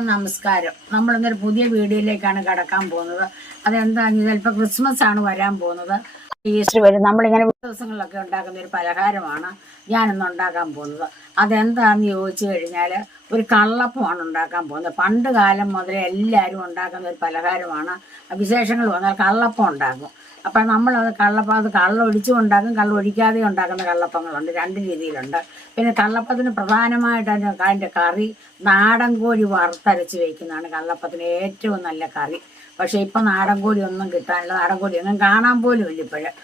നമസ്കാരം. നമ്മളിന്നൊരു പുതിയ വീഡിയോയിലേക്കാണ് കടക്കാൻ പോകുന്നത്. അതെന്താണെന്ന് ചിലപ്പോൾ ക്രിസ്മസ് ആണ് വരാൻ പോകുന്നത്, ഈസ്റ്റർ വരും. നമ്മളിങ്ങനെ ദിവസങ്ങളിലൊക്കെ ഉണ്ടാക്കുന്ന ഒരു പലഹാരമാണ് ഞാനിന്ന് ഉണ്ടാക്കാൻ പോകുന്നത്. അതെന്താണെന്ന് ചോദിച്ചു കഴിഞ്ഞാൽ ഒരു കള്ളപ്പമാണ് ഉണ്ടാക്കാൻ പോകുന്നത്. പണ്ട് കാലം മുതലേ എല്ലാവരും ഉണ്ടാക്കുന്ന ഒരു പലഹാരമാണ്. വിശേഷങ്ങൾ വന്നാൽ കള്ളപ്പം ഉണ്ടാക്കും. അപ്പം നമ്മളത് കള്ളപ്പം കള്ളൊഴിച്ചും ഉണ്ടാക്കും, കള്ളൊഴിക്കാതെ ഉണ്ടാക്കുന്ന കള്ളപ്പങ്ങളുണ്ട്. രണ്ട് രീതിയിലുണ്ട്. പിന്നെ കള്ളപ്പത്തിന് പ്രധാനമായിട്ട് അതിൻ്റെ കറി നാടൻ കോഴി വറുത്തരച്ച് വയ്ക്കുന്നതാണ് കള്ളപ്പത്തിന് ഏറ്റവും നല്ല കറി. പക്ഷേ ഇപ്പം നാടൻ കോഴി ഒന്നും കിട്ടാനില്ല, നാടൻ കോഴി ഒന്നും കാണാൻ പോലും ഇല്ല ഇപ്പോഴും.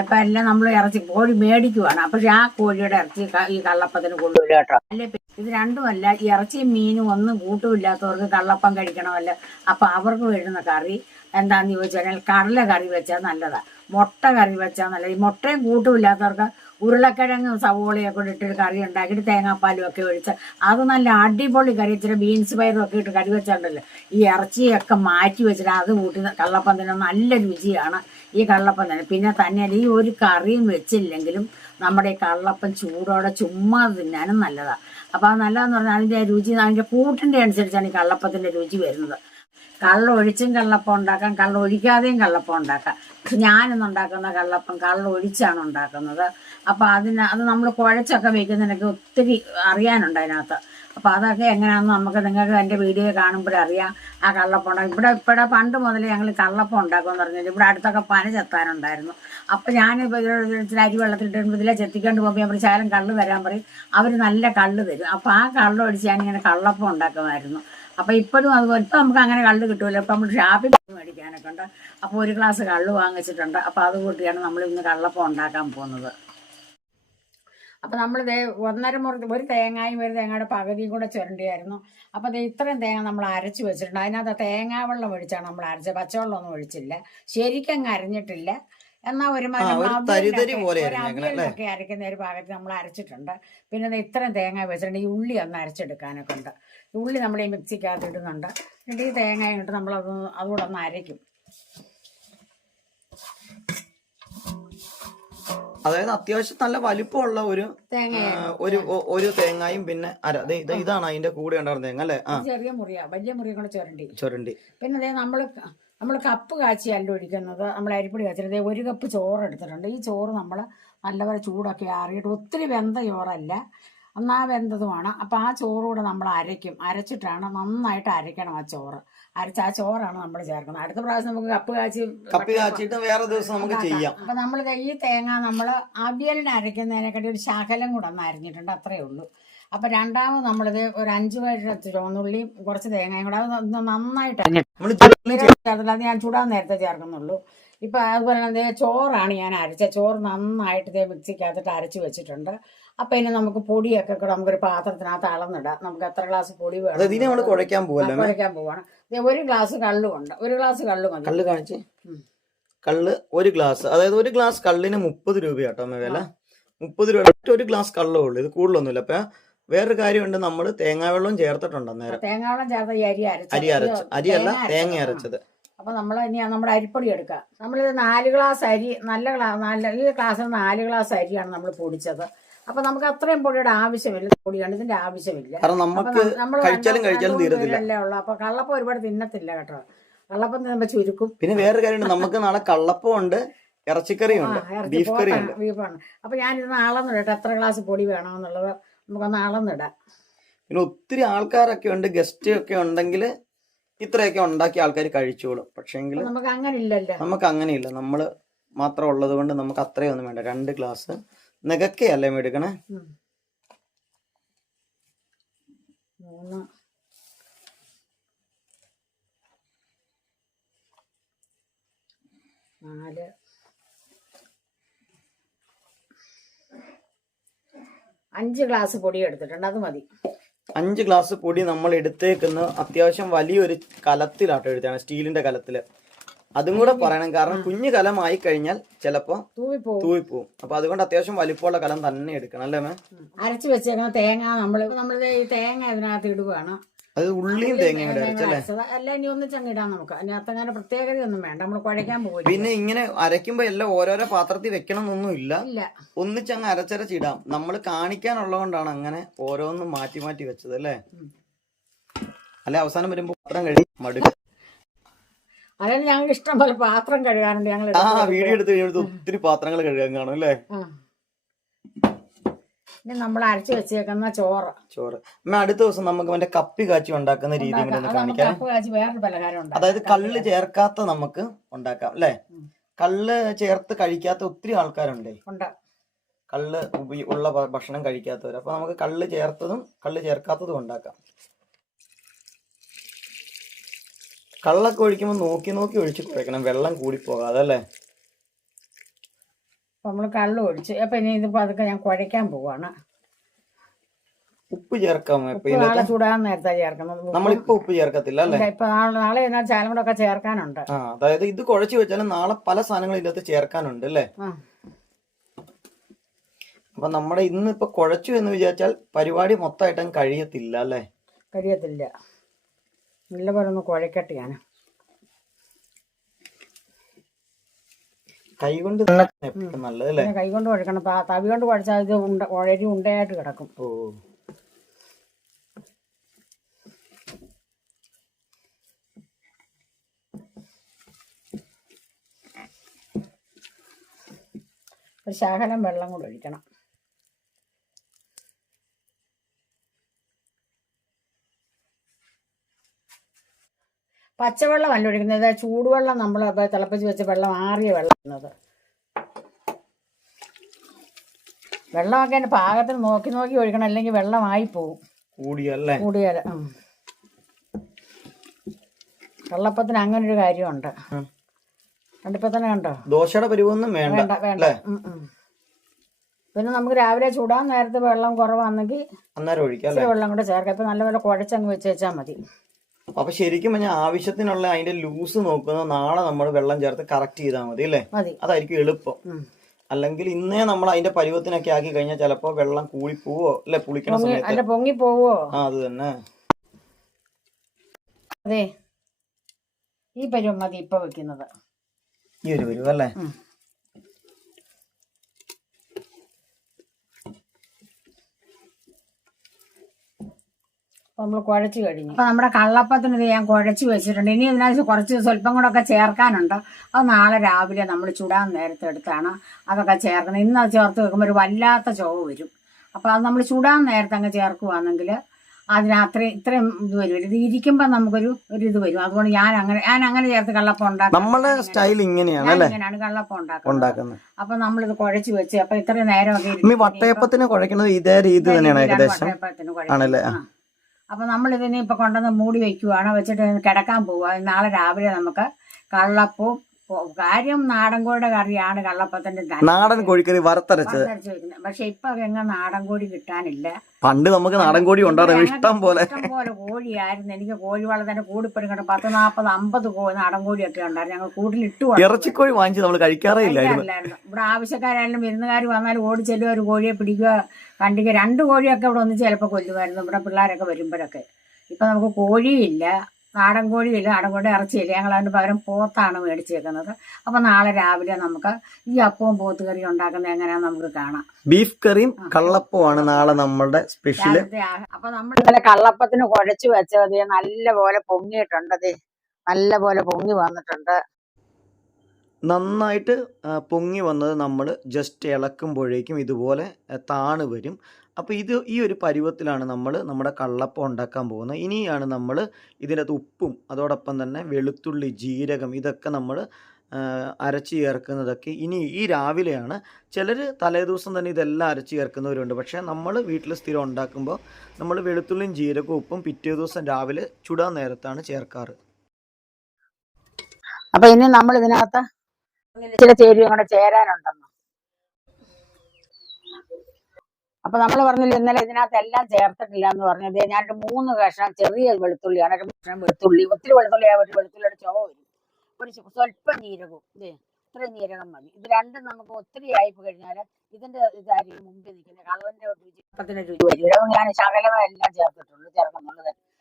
ഇപ്പം എല്ലാം നമ്മൾ ഇറച്ചി കോഴി മേടിക്കുവാണ്. പക്ഷെ ആ കോഴിയുടെ ഇറച്ചി ഈ കള്ളപ്പത്തിന് കൊള്ളില്ല കേട്ടോ. അല്ലെ ഇത് രണ്ടുമല്ല, ഈ ഇറച്ചിയും മീനും ഒന്നും കൂട്ടുമില്ലാത്തവർക്ക് കള്ളപ്പം കഴിക്കണമല്ലോ. അപ്പം അവർക്ക് വരുന്ന കറി എന്താണെന്ന് ചോദിച്ചു കഴിഞ്ഞാൽ കടല കറി വെച്ചാൽ നല്ലതാണ്, മുട്ട കറി വെച്ചാൽ നല്ലത്. ഈ മുട്ടയും കൂട്ടുമില്ലാത്തവർക്ക് ഉരുളക്കിഴങ്ങും സവോളയൊക്കെ ഇട്ടൊരു കറി ഉണ്ടാക്കിയിട്ട് തേങ്ങാപ്പാലും ഒക്കെ ഒഴിച്ച് അത് നല്ല അടിപൊളി കറി. ഇച്ചിരി ബീൻസ് പയറും ഒക്കെ ഇട്ട് കറി വെച്ചിട്ടുണ്ടല്ലോ, ഈ ഇറച്ചിയൊക്കെ മാറ്റി വെച്ചിട്ട് അത് കൂട്ടി കള്ളപ്പം തന്നെ നല്ല രുചിയാണ് ഈ കള്ളപ്പം തന്നെ. പിന്നെ തന്നെയല്ല, ഈ ഒരു കറിയും വെച്ചില്ലെങ്കിലും നമ്മുടെ ഈ കള്ളപ്പം ചൂടോടെ ചുമ്മാ തിന്നാനും നല്ലതാണ്. അപ്പോൾ അത് നല്ലതെന്ന് പറഞ്ഞാൽ അതിൻ്റെ രുചി അതിൻ്റെ കൂട്ടിൻ്റെ അനുസരിച്ചാണ് ഈ കള്ളപ്പത്തിൻ്റെ രുചി വരുന്നത്. കള്ളൊഴിച്ചും കള്ളപ്പം ഉണ്ടാക്കാം, കള്ളൊഴിക്കാതെയും കള്ളപ്പം ഉണ്ടാക്കാം. പക്ഷെ ഞാനിന്നുണ്ടാക്കുന്ന കള്ളപ്പം കള്ളൊഴിച്ചാണ് ഉണ്ടാക്കുന്നത്. അപ്പം അത് നമ്മൾ കുഴച്ചൊക്കെ വയ്ക്കുന്നതിനൊക്കെ ഒത്തിരി അറിയാനുണ്ട് അതിനകത്ത്. അപ്പോൾ അതൊക്കെ എങ്ങനെയാണെന്ന് നിങ്ങൾക്ക് എൻ്റെ വീഡിയോ കാണുമ്പോഴറിയാം. ആ കള്ളപ്പം ഉണ്ടാകും. ഇവിടെ പണ്ട് മുതലേ ഞങ്ങൾ കള്ളപ്പം ഉണ്ടാക്കുമെന്ന് പറഞ്ഞാൽ ഇവിടെ അടുത്തൊക്കെ പന ചെത്താനുണ്ടായിരുന്നു. അപ്പം ഞാനിപ്പോൾ അരി വെള്ളത്തിലിട്ട് ഇതിലെ ചെത്തിക്കൊണ്ട് പോകുമ്പോൾ അവർ ശകലം കള്ള് തരാൻ പറയും. അവർ നല്ല കള്ള് തരും. അപ്പോൾ ആ കള്ളൊഴിച്ച് ഞാനിങ്ങനെ കള്ളപ്പം ഉണ്ടാക്കുമായിരുന്നു. അപ്പം ഇപ്പോഴും അതുപോലെ ഇപ്പം നമുക്ക് അങ്ങനെ കള്ള് കിട്ടുമല്ലോ. ഇപ്പം നമ്മൾ ഷാപ്പിൽ മേടിക്കാനൊക്കെ ഉണ്ട്. അപ്പോൾ ഒരു ഗ്ലാസ് കള്ള് വാങ്ങിച്ചിട്ടുണ്ട്. അപ്പോൾ അത് കൂട്ടിയാണ് നമ്മൾ ഇന്ന് കള്ളപ്പം ഉണ്ടാക്കാൻ പോകുന്നത്. അപ്പോൾ നമ്മൾ ഒന്നര മുറി ഒരു തേങ്ങയും ഒരു തേങ്ങയുടെ പകുതിയും കൂടെ ചുരണ്ടിയായിരുന്നു. അപ്പോൾ ഇത്രയും തേങ്ങ നമ്മൾ അരച്ച് വെച്ചിട്ടുണ്ട്. അതിനകത്ത് തേങ്ങാ വെള്ളം ഒഴിച്ചാണ് നമ്മൾ അരച്ചത്, പച്ചവെള്ളമൊന്നും ഒഴിച്ചില്ല. ശരിക്കങ്ങ് അരിഞ്ഞിട്ടില്ല. എന്നാൽ അവിയലൊക്കെ അരയ്ക്കുന്ന ഒരു ഭാഗത്ത് നമ്മൾ അരച്ചിട്ടുണ്ട്. പിന്നെ ഇത്രയും തേങ്ങ വെച്ചിട്ടുണ്ട്. ഈ ഉള്ളി ഒന്ന് അരച്ചെടുക്കാനൊക്കെ ഉണ്ട്. ഉള്ളി നമ്മൾ ഈ മിക്സിക്കകത്ത് ഇടുന്നുണ്ട്. എന്നിട്ട് ഈ തേങ്ങ ഇട്ട് നമ്മൾ അതുകൂടെ ഒന്ന് അരയ്ക്കും. അതായത് അത്യാവശ്യം നല്ല വലിപ്പമുള്ള ഒരു തേങ്ങയും പിന്നെ ഇതാണ് അതിന്റെ കൂടെ ഉണ്ടായിരുന്ന തേങ്ങ അല്ലേ? ചെറിയ മുറിയാ, വലിയ മുറിയും കൂടെ ചുരണ്ടി. പിന്നെ നമ്മൾ കപ്പ് കാച്ചിയല്ല ഒഴിക്കുന്നത്, നമ്മൾ അരിപ്പൊടി കാച്ചിട്ട് ഒരു കപ്പ് ചോറ് എടുത്തിട്ടുണ്ട്. ഈ ചോറ് നമ്മൾ നല്ലപോലെ ചൂടാക്കി ആറിയിട്ട്, ഒത്തിരി വെന്ത ചോറല്ല, എന്നാൽ വെന്തതുമാണ്. അപ്പം ആ ചോറുകൂടെ നമ്മൾ അരച്ചിട്ടാണ് നന്നായിട്ട് അരയ്ക്കണം. ആ ചോറാണ് നമ്മൾ ചേർക്കുന്നത്. അടുത്ത പ്രാവശ്യം നമുക്ക് കപ്പ് കാച്ചിട്ട് വേറെ ദിവസം നമുക്ക് ചെയ്യാം. അപ്പം നമ്മൾ ഈ തേങ്ങ നമ്മൾ അവിയലിന് അരയ്ക്കുന്നതിനെക്കാട്ടി ഒരു ശകലം കൂടെ ഒന്ന് അരിഞ്ഞിട്ടുണ്ട്, അത്രയേ ഉള്ളൂ. അപ്പം രണ്ടാമത് നമ്മളിത് ഒരു 5 വഴി ചുവന്നുള്ളിയും കുറച്ച് തേങ്ങയും കൂടെ അത് നന്നായിട്ട് അത് ഞാൻ ചൂടാൻ നേരത്തെ ചേർക്കുന്നുള്ളൂ. ഇപ്പം അതുപോലെ തന്നെ ചോറാണ് ഞാൻ അരച്ചത്. ചോറ് നന്നായിട്ട് മിക്സിക്കകത്തിട്ട് അരച്ച് വെച്ചിട്ടുണ്ട്. അപ്പം ഇനി നമുക്ക് പൊടിയൊക്കെ കൂടെ നമുക്കൊരു പാത്രത്തിനകത്ത് അളന്നിടാം. നമുക്ക് എത്ര ഗ്ലാസ് പൊടി വേണം കുഴയ്ക്കാൻ പോവാണ്. ഒരു ഗ്ലാസ് കള്ളുമുണ്ട്, ഒരു ഗ്ലാസ് കള്ളു മതി. കള്ള് കാണിച്ച് കള്ള് ഒരു ഗ്ലാസ്, അതായത് ഒരു ഗ്ലാസ് കള്ളിന് 30 രൂപ കേട്ടോ വില. 30 രൂപ ഒരു ഗ്ലാസ് കള്ളേ ഉള്ളൂ, ഇത് കൂടുതലൊന്നുമില്ല. അപ്പൊ വേറൊരു കാര്യമുണ്ട്, നമ്മൾ തേങ്ങാവെള്ളം ചേർത്തിട്ടുണ്ട് അന്നേരം. തേങ്ങാവെള്ളം ചേർത്ത അരിയല്ല തേങ്ങ അരച്ചത്. അപ്പൊ നമ്മൾ ഇനി നമ്മുടെ അരിപ്പൊടി എടുക്കാം. നമ്മളിത് 4 ഗ്ലാസ് അരി, ഈ ക്ലാസ്സിൽ 4 ഗ്ലാസ് അരിയാണ് നമ്മൾ പൊടിച്ചത്. അപ്പൊ നമുക്ക് അത്രയും പൊടിയുടെ ആവശ്യമില്ല, പൊടിയാണ് ഇതിന്റെ ആവശ്യമില്ല. നമ്മൾ ഉള്ളു. അപ്പൊ കള്ളപ്പം ഒരുപാട് തിന്നത്തില്ല കേട്ടോ, കള്ളപ്പം തിന്നുമ്പോ ചുരുക്കും. പിന്നെ വേറൊരു കാര്യമുണ്ട്, നമുക്ക് നാളെ കള്ളപ്പം ഉണ്ട്, ഇറച്ചിക്കറിയുണ്ട്, ബീഫ് കറിയുണ്ട്. ബീഫാണ്. അപ്പൊ ഞാനിത് അളന്നിടട്ടെ എത്ര ഗ്ലാസ് പൊടി വേണമെന്നുള്ളത് നമുക്കൊന്ന് അളന്നിടാം. പിന്നെ ഒത്തിരി ആൾക്കാരൊക്കെ ഉണ്ട്, ഗസ്റ്റ് ഒക്കെ ഉണ്ടെങ്കിൽ ഇത്രയൊക്കെ ഉണ്ടാക്കി ആൾക്കാർ കഴിച്ചോളും. പക്ഷേങ്കിൽ നമുക്ക് അങ്ങനെ ഇല്ലല്ലോ, നമുക്ക് അങ്ങനെയില്ല. നമ്മള് മാത്രം ഉള്ളത് കൊണ്ട് നമുക്ക് അത്രയൊന്നും വേണ്ട. 2 ഗ്ലാസ് നികക്കയല്ലേ എടുക്കണേ. 3 4 5 ഗ്ലാസ് പൊടി എടുത്തിട്ടുണ്ട്, അത് മതി. 5 ഗ്ലാസ് പൊടി നമ്മൾ എടുത്തേക്കുന്ന അത്യാവശ്യം വലിയൊരു കലത്തിലാട്ടോ എടുത്താണ്, സ്റ്റീലിന്റെ കലത്തില്. അതും കൂടെ പറയണം, കാരണം കുഞ്ഞു കലമായി കഴിഞ്ഞാൽ ചിലപ്പോ തൂവിപ്പോവും. അപ്പൊ അതുകൊണ്ട് അത്യാവശ്യം വലിപ്പമുള്ള കലം തന്നെ എടുക്കണം അല്ലേ മേ? അരച്ചു വെച്ചേക്കുന്ന തേങ്ങ നമ്മള് ഈ തേങ്ങ ഇതിനകത്ത് ഇടുകയാണ്. അത് ഉള്ളിയും തേങ്ങയും കൂടെ അരച്ചല്ലേ? അല്ല, ഇനി ഒന്നിച്ചങ്ങിടാം നമുക്ക്. അതിനകത്ത് അങ്ങനെ പ്രത്യേകതയൊന്നും വേണ്ട, നമ്മൾ കുഴയ്ക്കാൻ പോകും. പിന്നെ ഇങ്ങനെ അരയ്ക്കുമ്പോ എല്ലാം ഓരോരോ പാത്രത്തിൽ വെക്കണം എന്നൊന്നും ഇല്ല, ഒന്നിച്ചങ്ങ് അരച്ചരച്ചിടാം. നമ്മൾ കാണിക്കാനുള്ളത് കൊണ്ടാണ് അങ്ങനെ ഓരോന്നും മാറ്റി മാറ്റി വെച്ചത് അല്ലേ? അല്ലെ അവസാനം വരുമ്പോ പാത്രം കഴുകി മടുക്കും. അതായത് ഞങ്ങൾക്ക് ഇഷ്ടം പോലെ പാത്രം കഴുകാറുണ്ട്. ഞങ്ങൾ വീഡിയോ എടുത്ത് കഴിയുമ്പോൾ ഒത്തിരി പാത്രങ്ങൾ കഴുകാൻ കാണും അല്ലേ. ഇനി നമ്മൾ അരച്ചു വെച്ചേക്കുന്ന ചോറ് അടുത്ത ദിവസം നമുക്ക് മറ്റേ കപ്പി കാച്ചി ഉണ്ടാക്കുന്ന രീതി കാണിക്കാം. വേറൊരു പലഹാരം ഉണ്ട്, അതായത് കള്ള് ചേർക്കാത്ത നമുക്ക് ഉണ്ടാക്കാം അല്ലെ. കള്ള് ചേർത്ത് കഴിക്കാത്ത ഒത്തിരി ആൾക്കാരുണ്ട്, കള്ള് ഉള്ള ഭക്ഷണം കഴിക്കാത്തവർ. അപ്പൊ നമുക്ക് കള്ള് ചേർത്തതും കള്ള് ചേർക്കാത്തതും ഉണ്ടാക്കാം. കള്ളൊക്കെ ഒഴിക്കുമ്പോൾ നോക്കി നോക്കി ഒഴിച്ച് കുഴക്കണം, വെള്ളം കൂടി പോകാതെ അല്ലേ. നമ്മൾ കള്ള് ഒഴിച്ച് അപ്പൊ ഇനി ഇതിപ്പോ അതൊക്കെ ഞാൻ കുഴയ്ക്കാൻ പോവാണ്. ഉപ്പ് ചേർക്കാം, ചൂടാൻ നേരത്തെ ചേർക്കണം. നമ്മളിപ്പോ ഉപ്പ് ചേർക്കത്തില്ല അല്ലേ. ഇപ്പൊ നാളെ ചാലും കൂടെ ഒക്കെ ചേർക്കാനുണ്ട്. അതായത് ഇത് കുഴച്ച് വെച്ചാലും നാളെ പല സാധനങ്ങളും ഇതിനകത്ത് ചേർക്കാനുണ്ട് അല്ലേ. അപ്പൊ നമ്മുടെ ഇന്നിപ്പോ കുഴച്ചു എന്ന് വിചാരിച്ചാൽ പരിപാടി മൊത്തമായിട്ടും കഴിയത്തില്ല അല്ലേ. കഴിയത്തില്ല, നല്ലപോലെ ഒന്ന് കുഴക്കട്ടെ. ഞാൻ കൈകൊണ്ട് നല്ലതല്ലേ, കൈകൊണ്ട് കുഴക്കണം. തവി കൊണ്ട് കുഴച്ചാൽ ഇത് ഉണ്ടയായിട്ട് കിടക്കും. ഒരു ശകലം വെള്ളം കൂടെ ഒഴിക്കണം. പച്ചവെള്ളം അല്ല ഒഴിക്കുന്നത്, ചൂടുവെള്ളം നമ്മൾ തിളപ്പിച്ച് വെച്ച വെള്ളം, ആറിയ വെള്ളം ഇടുന്നത്. വെള്ളമൊക്കെ അതിന്റെ പാകത്തിന് നോക്കി നോക്കി ഒഴിക്കണം, അല്ലെങ്കിൽ വെള്ളമായി പോവും കൂടിയാൽ. വെള്ളപ്പത്തിന് അങ്ങനെ ഒരു കാര്യമുണ്ട്. കണ്ടിപ്പോ തന്നെ കണ്ടോ, ദോശയുടെ പരിവൊന്നും വേണ്ട വേണ്ട. പിന്നെ നമുക്ക് രാവിലെ ചൂടാൻ നേരത്തെ വെള്ളം കുറവാണെങ്കിൽ വെള്ളം കൂടെ ചേർക്കാം. ഇപ്പൊ നല്ലപോലെ കുഴച്ചങ്ങ് വെച്ചാൽ മതി. അപ്പൊ ശരിക്കും പറഞ്ഞാൽ ആവശ്യത്തിനുള്ള അതിന്റെ ലൂസ് നോക്കുന്നത് നാളെ നമ്മൾ വെള്ളം ചേർത്ത് കറക്റ്റ് ചെയ്താൽ മതി അല്ലേ. അതായിരിക്കും എളുപ്പം. അല്ലെങ്കിൽ ഇന്നേ നമ്മൾ അതിന്റെ പരുവത്തിനൊക്കെ ആക്കി കഴിഞ്ഞാൽ ചിലപ്പോ വെള്ളം കൂടി പോവോ അല്ലെ, പുളിക്കണ സമയത്ത് പൊങ്ങി പോവോ. അത് തന്നെ. അതെ, ഈ പരുവം മതി ഇപ്പൊ വെക്കുന്നത്. ഈ ഒരു പരുവം അല്ലേ. നമ്മൾ കുഴച്ച് കഴിഞ്ഞു. അപ്പൊ നമ്മുടെ കള്ളപ്പത്തിന് ഇത് ഞാൻ കുഴച്ച് വെച്ചിട്ടുണ്ട്. ഇനി ഇതിനകത്ത് കുറച്ച് സ്വല്പം കൂടെ ഒക്കെ ചേർക്കാനുണ്ട്. അത് നാളെ രാവിലെ നമ്മൾ ചുടാൻ നേരത്തെ എടുത്താണ് അതൊക്കെ ചേർക്കുന്നത്. ഇന്ന് അത് ചേർത്ത് വെക്കുമ്പോൾ ഒരു വല്ലാത്ത ചുവ വരും. അപ്പൊ അത് നമ്മൾ ചുടാൻ നേരത്തെ അങ്ങ് ചേർക്കുവാണെങ്കിൽ അതിന് ഇത്രയും ഇത് വരും. ഇത് ഇരിക്കുമ്പോ നമുക്കൊരു ഇത് വരും. അതുകൊണ്ട് ഞാൻ അങ്ങനെ ചേർത്ത് കള്ളപ്പം ഉണ്ടാക്കും. ഇങ്ങനെയാണ് കള്ളപ്പം ഉണ്ടാക്കുന്നത്. അപ്പൊ നമ്മളിത് കുഴച്ച് വെച്ച് അപ്പൊ ഇത്രയും നേരമൊക്കെ വട്ടയപ്പത്തിന് കുഴക്കുന്നത് ഇതേ രീതി തന്നെയാണ് ഏകദേശം. അപ്പൊ നമ്മളിതിനെ ഇപ്പൊ കൊണ്ടുവന്ന് മൂടി വെക്കുവാണ്, വെച്ചിട്ട് കിടക്കാൻ പോവുക. നാളെ രാവിലെ നമുക്ക് കള്ളപ്പവും, കാര്യം നാടൻ കോഴിയുടെ കറിയാണ് കള്ളപ്പത്തിന്റെ, നാടൻ കോഴിക്കറി വറുത്തരച്ച് വെക്കുന്നത്. പക്ഷെ ഇപ്പൊ എങ്ങനെ നാടൻ കോഴി കിട്ടാനില്ല. പണ്ട് നമുക്ക് നാടൻ കോഴി ഉണ്ടായിരുന്നു ഇഷ്ടം പോലെ കോഴിയായിരുന്നു. എനിക്ക് കോഴി വളർത്താൻ കൂടിപ്പടി കണ്ട 40, 40, 50 നാടൻ കോഴിയൊക്കെ ഉണ്ടായിരുന്നു. ഞങ്ങൾ കൂട്ടിലിട്ടു. ഇറച്ചിക്കോഴി വാങ്ങിച്ച് നമ്മൾ കഴിക്കാറേ ഇല്ലായിരുന്നു. ഇവിടെ ആവശ്യക്കാരായാലും വിരുന്നുകാർ വന്നാലും ഓടി ചെല്ലുക, ഒരു കോഴിയെ പിടിക്കുക, കണ്ടിക്കുക. 2 കോഴിയൊക്കെ ഇവിടെ ഒന്ന് ചിലപ്പോൾ കൊല്ലുമായിരുന്നു ഇവിടെ പിള്ളേരൊക്കെ വരുമ്പോഴൊക്കെ. ഇപ്പൊ നമുക്ക് കോഴിയില്ല, നാടൻ കോഴിയില്ല, നാടൻ കോഴി ഇറച്ചിയില്ല. ഞങ്ങൾ അതിന് പകരം പോത്താണ് മേടിച്ചേക്കുന്നത്. അപ്പൊ നാളെ രാവിലെ നമുക്ക് ഈ അപ്പവും പോത്ത് കറിയും ഉണ്ടാക്കുന്നത് എങ്ങനെയാന്ന് നമുക്ക് കാണാം. ബീഫ് കറിയും കള്ളപ്പവുമാണ് നാളെ നമ്മളുടെ സ്പെഷ്യൽ. അപ്പൊ നമ്മൾ ഇന്നലെ കള്ളപ്പത്തിന് കുഴച്ച് വെച്ചത് നല്ലപോലെ പൊങ്ങിയിട്ടുണ്ട്. നല്ലപോലെ പൊങ്ങി വന്നിട്ടുണ്ട്. നന്നായിട്ട് പൊങ്ങി വന്നത് നമ്മൾ ജസ്റ്റ് ഇളക്കുമ്പോഴേക്കും ഇതുപോലെ താണ് വരും. അപ്പോൾ ഈ ഒരു പരുവത്തിലാണ് നമ്മൾ നമ്മുടെ കള്ളപ്പം ഉണ്ടാക്കാൻ പോകുന്നത്. ഇനിയാണ് നമ്മൾ ഇതിനകത്ത് ഉപ്പും അതോടൊപ്പം തന്നെ വെളുത്തുള്ളി, ജീരകം ഇതൊക്കെ നമ്മൾ അരച്ച് ചേർക്കുന്നതൊക്കെ ഇനി ഈ രാവിലെയാണ്. ചിലർ തലേദിവസം തന്നെ ഇതെല്ലാം അരച്ച് ചേർക്കുന്നവരുണ്ട്. പക്ഷേ നമ്മൾ വീട്ടിൽ സ്ഥിരം ഉണ്ടാക്കുമ്പോൾ നമ്മൾ വെളുത്തുള്ളിയും ജീരകവും ഉപ്പും പിറ്റേ ദിവസം രാവിലെ ചുടാൻ നേരത്താണ് ചേർക്കാറ്. അപ്പൊ ഇനി നമ്മൾ ഇതിനകത്ത് ചില ചേരുവയും കൂടെ ചേരാനുണ്ടെന്ന്. അപ്പൊ നമ്മൾ പറഞ്ഞില്ല ഇന്നലെ ഇതിനകത്ത് എല്ലാം ചേർത്തിട്ടില്ല എന്ന് പറഞ്ഞത്. ഞാനൊരു 3 കഷ്ണം ചെറിയ വെളുത്തുള്ളിയാണ്, ഒരു കഷ്ണം വെളുത്തുള്ളി. ഒത്തിരി വെളുത്തുള്ളി ആയിട്ട് വെളുത്തുള്ളിയുടെ ചുവ വരും. ഒരു സ്വല്പം ജീരകവും, ഇത്രയും ജീരകം മതി. ഇത് രണ്ടും നമുക്ക് ഒത്തിരി ആയി കഴിഞ്ഞാൽ ഇതിന്റെ ഇതായിരിക്കും മുമ്പിൽ നിൽക്കുന്നത്. കളറിന്റെ രുചി വരും. അതുകൊണ്ട് ഞാൻ ശകലമേ എല്ലാം ചേർക്കുന്നുള്ളൂ.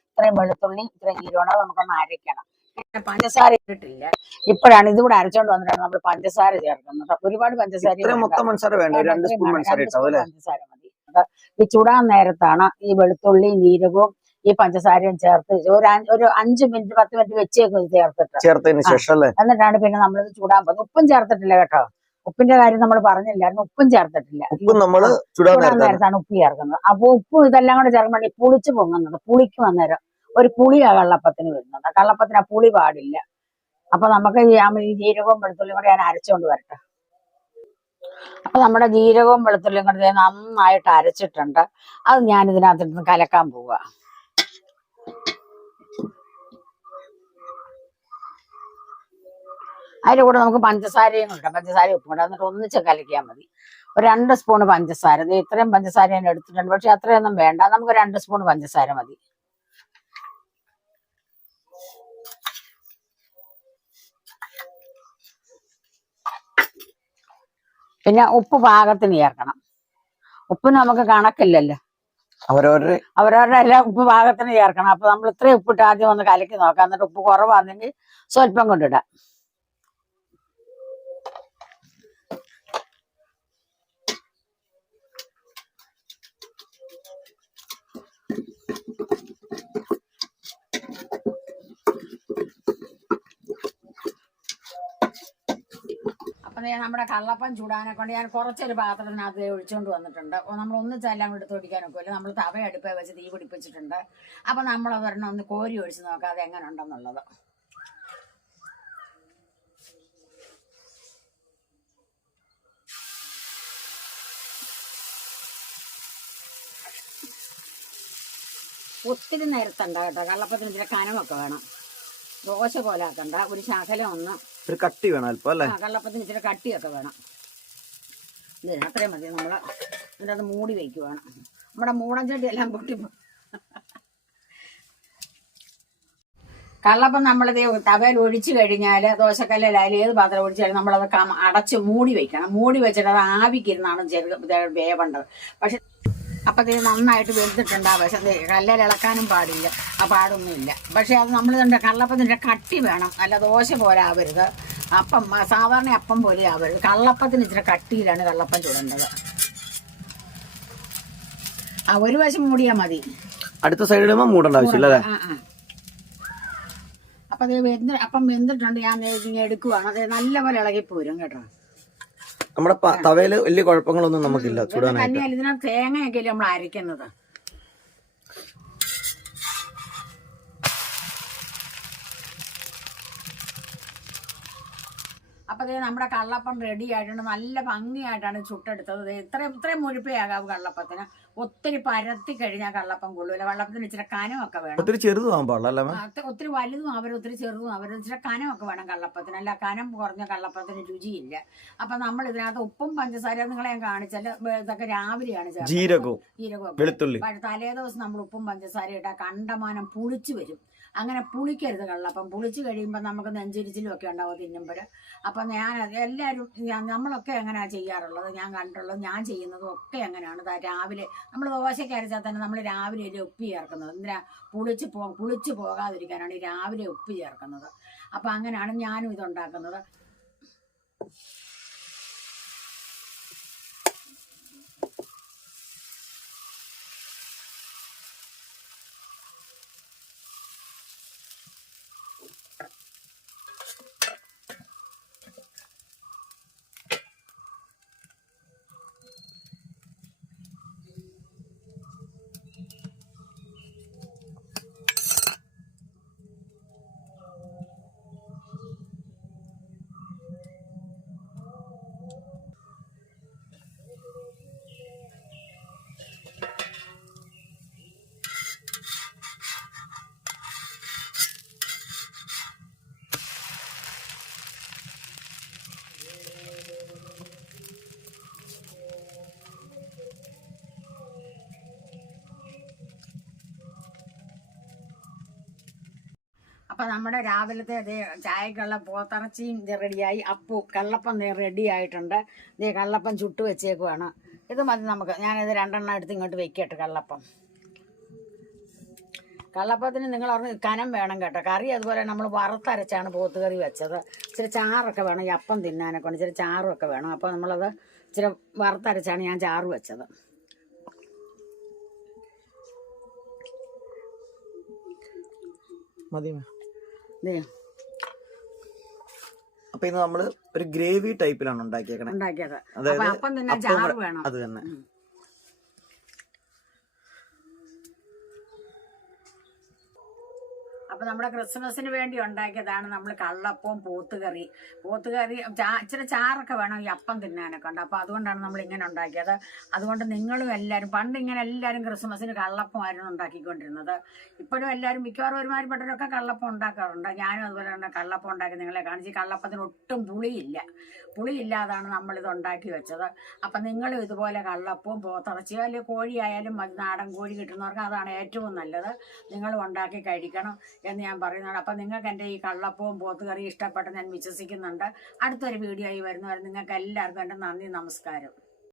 ഇത്രയും വെളുത്തുള്ളി, ഇത്രയും ജീരകം നമുക്കൊന്ന് അരയ്ക്കണം. പിന്നെ പഞ്ചസാര ഇട്ടിട്ടില്ല. ഇപ്പോഴാണ് ഇതിവിടെ അരച്ചോണ്ട് വന്നിട്ടാണ് നമ്മൾ പഞ്ചസാര ചേർക്കുന്നത്. ഒരുപാട് പഞ്ചസാര പഞ്ചസാര മതി. ഈ ചൂടാൻ നേരത്താണ് ഈ വെളുത്തുള്ളിയും ജീരകവും ഈ പഞ്ചസാരയും ചേർത്ത് ഒരു 5 മിനിറ്റ് 10 മിനിറ്റ് വെച്ചേക്കും ഇത് ചേർത്തതിന് ശേഷം അല്ലേ? എന്നിട്ടാണ് പിന്നെ നമ്മളിത് ചൂടാൻ പോകുന്നത്. ഉപ്പും ചേർത്തിട്ടില്ല കേട്ടോ. ഉപ്പിന്റെ കാര്യം നമ്മൾ പറഞ്ഞില്ലായിരുന്നു. ഉപ്പും ചേർത്തിട്ടില്ല. ഉപ്പും നമ്മള് ചൂടാൻ നേരത്താണ് ഉപ്പ് ചേർക്കുന്നത്. അപ്പൊ ഉപ്പും ഇതെല്ലാം കൂടെ ചേർക്കുമ്പോൾ പുളിച്ച് പൊങ്ങുന്നത്. പുളിക്കും അന്നേരം ഒരു പുളിയാ കള്ളപ്പത്തിന് വരുന്നത്. കള്ളപ്പത്തിന് ആ പുളി പാടില്ല. അപ്പൊ നമുക്ക് ഈ ജീരകവും വെളുത്തുള്ളിയും കൂടെ ഞാൻ അരച്ചുകൊണ്ട് വരട്ടെ. അപ്പൊ നമ്മുടെ ജീരകവും വെളുത്തുള്ളിയും കൂടെ നന്നായിട്ട് അരച്ചിട്ടുണ്ട്. അത് ഞാൻ ഇതിനകത്തിട്ട് കലക്കാൻ പോവുക. അതിൻ്റെ കൂടെ നമുക്ക് പഞ്ചസാരയും കിട്ടും. പഞ്ചസാര ഉപ്പും കൂടെ എന്നിട്ട് ഒന്നിച്ച് കലക്കിയാൽ മതി. ഒരു 2 സ്പൂൺ പഞ്ചസാര. ഇത്രയും പഞ്ചസാര ഞാൻ എടുത്തിട്ടുണ്ട്. പക്ഷെ അത്രയൊന്നും വേണ്ട. നമുക്ക് 2 സ്പൂൺ പഞ്ചസാര മതി. പിന്നെ ഉപ്പ് പാകത്തിന് ചേർക്കണം. ഉപ്പിന് നമുക്ക് കണക്കില്ലല്ലോ. അവരവരുടെ എല്ലാം ഉപ്പ് പാകത്തിന് ചേർക്കണം. അപ്പൊ നമ്മൾ ഇത്രയും ഉപ്പിട്ട് ആദ്യം ഒന്ന് കലക്കി നോക്കാം. എന്നിട്ട് ഉപ്പ് കുറവാണെങ്കിൽ സ്വല്പം കൊണ്ടിടാം. അപ്പൊ നമ്മുടെ കള്ളപ്പം ചൂടാനെ കൊണ്ട് ഞാൻ കുറച്ചൊരു പാത്രത്തിനകത്ത് ഒഴിച്ചുകൊണ്ട് വന്നിട്ടുണ്ട്. നമ്മൾ ഒന്നിച്ചെല്ലാം എടുത്ത് ഒടിക്കാനൊക്കെ അല്ല. നമ്മൾ തവ അടുപ്പേ വെച്ച് തീ പിടിപ്പിച്ചിട്ടുണ്ട്. അപ്പൊ നമ്മളതൊരെണ്ണം ഒന്ന് കോരി ഒഴിച്ച് നോക്കാം അത് എങ്ങനെ ഉണ്ടെന്നുള്ളത്. ഒത്തിരി നേരത്തണ്ട കേട്ടോ. കള്ളപ്പത്തിന് ഇച്ചിരി കനമൊക്കെ വേണം. ദോശ പോലെ ആക്കണ്ട. ഒരു ശകലം ഒന്ന് ഒരു കട്ടി വേണം അല്പം അല്ലേ? കള്ളപ്പത്തിന് ഇച്ചിരി കട്ടിയൊക്കെ വേണം. അത്രയും മതി. നമ്മള് ഇതിൻ്റെ അത് മൂടി വയ്ക്കുവാണ്. നമ്മുടെ മൂടൻചട്ടി എല്ലാം പൊട്ടിപ്പോ. കള്ളപ്പം നമ്മളിത് തവയിൽ ഒഴിച്ചു കഴിഞ്ഞാൽ ദോശക്കല്ലായാലും ഏത് പാത്രം ഒഴിച്ചാലും നമ്മളത് അടച്ച് മൂടി വെക്കണം. മൂടി വെച്ചിട്ട് അത് ആവിക്കിരുന്നാണ് വേവേണ്ടത്. പക്ഷെ അപ്പം ഇത് നന്നായിട്ട് വെന്തിട്ടുണ്ടാവുക. പക്ഷെ അത് കല്ലിളക്കാനും പാടില്ല. ആ പാടൊന്നുമില്ല. പക്ഷെ അത് നമ്മൾ കള്ളപ്പത്തിൻ്റെ കട്ടി വേണം. അല്ല ദോശ പോലെ ആവരുത്. അപ്പം സാധാരണ അപ്പം പോലെ ആവരുത്. കള്ളപ്പത്തിന് ഇച്ചിരി കട്ടിയിലാണ് കള്ളപ്പം ചുടേണ്ടത്. ഒരു വശം മൂടിയാൽ മതി. അടുത്ത സൈഡിൽ മൂടേണ്ട ആവശ്യമില്ല. അപ്പം അത് അപ്പം വെന്തിട്ടുണ്ട്. ഞാൻ എടുക്കുവാണ്. അത് നല്ലപോലെ ഇളകിപ്പോരും കേട്ടോ. നമ്മുടെ തവയില് വലിയ കുഴപ്പങ്ങളൊന്നും നമുക്കില്ല ചൂടാനായിട്ട്. ഇതിനകത്ത് തേങ്ങയൊക്കെ നമ്മൾ അരയ്ക്കുന്നത്. അപ്പൊ നമ്മുടെ കള്ളപ്പം റെഡി ആയിട്ടുണ്ട്. നല്ല ഭംഗിയായിട്ടാണ് ചുട്ടെടുത്തത്. ഇത്രയും മുഴുപ്പേ ആകാവും കള്ളപ്പത്തിന്. ഒത്തിരി പരത്തി കഴിഞ്ഞാൽ കള്ളപ്പം കൊള്ളൂല. വെള്ളപ്പത്തിന് ഇച്ചിരി കനമൊക്കെ വേണം. ഒത്തിരി ചെറുതും പാടില്ല. ഒത്തിരി വലുതും ഒത്തിരി ചെറുതും ഇച്ചിരി കനമൊക്കെ വേണം കള്ളപ്പത്തിന്. അല്ല കനം കുറഞ്ഞ കള്ളപ്പത്തിന് രുചിയില്ല. അപ്പൊ നമ്മൾ ഇതിനകത്ത് ഉപ്പും പഞ്ചസാര നിങ്ങളെ ഞാൻ കാണിച്ചാൽ ഇതൊക്കെ രാവിലെയാണ് ചേർക്കുന്നത്. ജീരകവും വെളുത്തുള്ളി. തലേ ദിവസം നമ്മൾ ഉപ്പും പഞ്ചസാര ഇട്ടാൽ കണ്ടമാനം പുളിച്ചു വരും. അങ്ങനെ പുളിക്കരുത് കള്ളപ്പം. പുളിച്ച് കഴിയുമ്പോൾ നമുക്ക് നെഞ്ചിരിച്ചിലും ഒക്കെ ഉണ്ടാവും തിന്നുമ്പോൾ. അപ്പം ഞാൻ എല്ലാവരും നമ്മളൊക്കെ എങ്ങനെയാണ് ചെയ്യാറുള്ളത്, ഞാൻ കണ്ടുള്ളത്, ഞാൻ ചെയ്യുന്നതും ഒക്കെ എങ്ങനെയാണ്. രാവിലെ നമ്മൾ ദോശയ്ക്ക് അരച്ചാൽ തന്നെ നമ്മൾ രാവിലെ ഉപ്പ് ചേർക്കുന്നത്. എന്തിനാ? പുളിച്ച് പോകാതിരിക്കാനാണ് ഈ രാവിലെ ഉപ്പ് ചേർക്കുന്നത്. അപ്പം അങ്ങനെയാണ് ഞാനും ഇതുണ്ടാക്കുന്നത്. അപ്പം നമ്മുടെ രാവിലത്തെ ചായക്കുള്ള പോത്തിറച്ചിയും റെഡിയായി. കള്ളപ്പം റെഡി ആയിട്ടുണ്ട്. കള്ളപ്പം ചുട്ട് വെച്ചേക്കുവാണ്. ഇത് മതി നമുക്ക്. ഞാനിത് 2 എണ്ണം എടുത്ത് ഇങ്ങോട്ട് വെക്കട്ടെ. കള്ളപ്പത്തിന് നിങ്ങൾ കനം വേണം കേട്ടോ. കറി അതുപോലെ നമ്മൾ വറുത്തരച്ചാണ് പോത്ത് കറി വെച്ചത്. ഇച്ചിരി ചാറൊക്കെ വേണം ഈ അപ്പം തിന്നാനൊക്കെ കൊണ്ട്. ഇച്ചിരി ചാറുമൊക്കെ വേണം. അപ്പോൾ നമ്മളത് ഇച്ചിരി വറുത്തരച്ചാണ് ഞാൻ ചാറ് വെച്ചത്. മതി. ദേ അപ്പൊ ഇത് നമ്മള് ഒരു ഗ്രേവി ടൈപ്പിലാണ് ഉണ്ടാക്കിയേക്കണേ. ഉണ്ടാക്കിയത്. അതായത് അപ്പൊ അപ്പം തന്നെ ചാറ് വേണം. അത് തന്നെ. അപ്പൊ നമ്മുടെ ക്രിസ്മസിന് വേണ്ടി ഉണ്ടാക്കിയതാണ് നമ്മൾ കള്ളപ്പവും പോത്തുകറി. ഇച്ചിരി ചാറൊക്കെ വേണം ഈ അപ്പം തിന്നാനൊക്കെ ഉണ്ട്. അപ്പൊ അതുകൊണ്ടാണ് നമ്മൾ ഇങ്ങനെ ഉണ്ടാക്കിയത്. അതുകൊണ്ട് നിങ്ങളും എല്ലാവരും പണ്ട് ഇങ്ങനെ എല്ലാവരും ക്രിസ്മസിന് കള്ളപ്പമായിരുന്നു ഉണ്ടാക്കിക്കൊണ്ടിരുന്നത്. ഇപ്പോഴും എല്ലാവരും മിക്കവാറും ഒരുമാതിരിപ്പെട്ടവരൊക്കെ കള്ളപ്പം ഉണ്ടാക്കാറുണ്ട്. ഞാനും അതുപോലെ തന്നെ കള്ളപ്പം ഉണ്ടാക്കി നിങ്ങളെ കാണിച്ച്. കള്ളപ്പത്തിന് ഒട്ടും പുളിയില്ലാതാണ് നമ്മളിത് ഉണ്ടാക്കി വെച്ചത്. അപ്പം നിങ്ങളും ഇതുപോലെ കള്ളപ്പവും പോത്തിറച്ചിയോ അല്ലെങ്കിൽ കോഴിയായാലും മതി, നാടൻ കോഴി കിട്ടുന്നവർക്ക് അതാണ് ഏറ്റവും നല്ലത്. നിങ്ങളും ഉണ്ടാക്കി കഴിക്കണം എന്ന് ഞാൻ പറയുന്നതാണ്. അപ്പം നിങ്ങൾക്ക് എൻ്റെ ഈ കള്ളപ്പവും പോത്തുകറിയും ഇഷ്ടപ്പെട്ടെന്ന് ഞാൻ വിശ്വസിക്കുന്നുണ്ട്. അടുത്തൊരു വീഡിയോ ആയി വരുന്നവരെ നിങ്ങൾക്ക് എല്ലാവർക്കും എൻ്റെ നന്ദി, നമസ്കാരം.